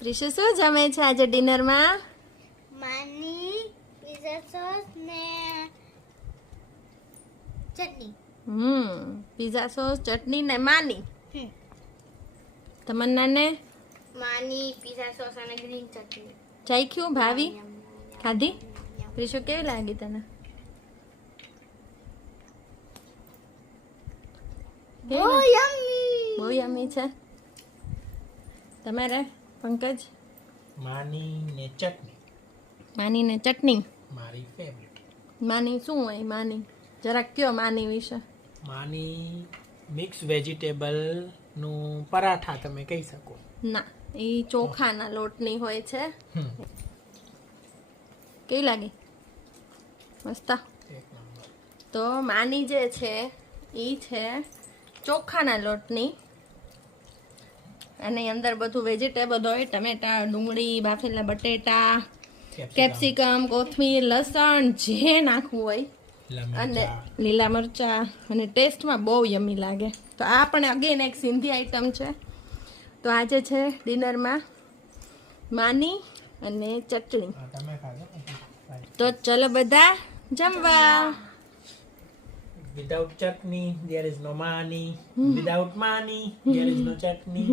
પ્રિશુ શું જમે છે આજે ડિનરમાં? માની પીઝા સોસ ને ચટણી. પીઝા સોસ, ચટણી ને માની. તમન્નાને માની પીઝા સોસ અને ગ્રીન ચટણી. ચાખ્યું ભાવી? ખાધી? પ્રિશુ કેવી લાગી તને? બહુ યમ્મી. બહુ યમી છે. તમારે પંકજ? માની ને ચટણી માની ને ચટણી. મારી ફેવરિટ. માની શું હોય? માની જરાક કયો માની વિશે. માની મિક્સ વેજીટેબલ નું પરાઠા તમે કહી શકો. ના, એ ચોખાના લોટની હોય છે. હમ. કેવી લાગી? મસ્ત. એક નંબર. તો માની જે છે એ છે ચોખાના લોટની અને અંદર બધું વેજીટેબલ હોય, ટમેટા, ડુંગળી, બાફેલા બટેટા, કેપ્સિકમ, કોથમીર, લસણ જે નાખવું હોય અને લીલા મરચા, અને ટેસ્ટમાં બહુ યમી લાગે. તો આ પણ અગેન એક સિંધી આઈટમ છે. તો આજે છે ડિનરમાં માની અને ચટણી. તમે ખાધો? તો ચલો બધા જમવા. Without chutney, there is no mani. Without mani, there is no chutney.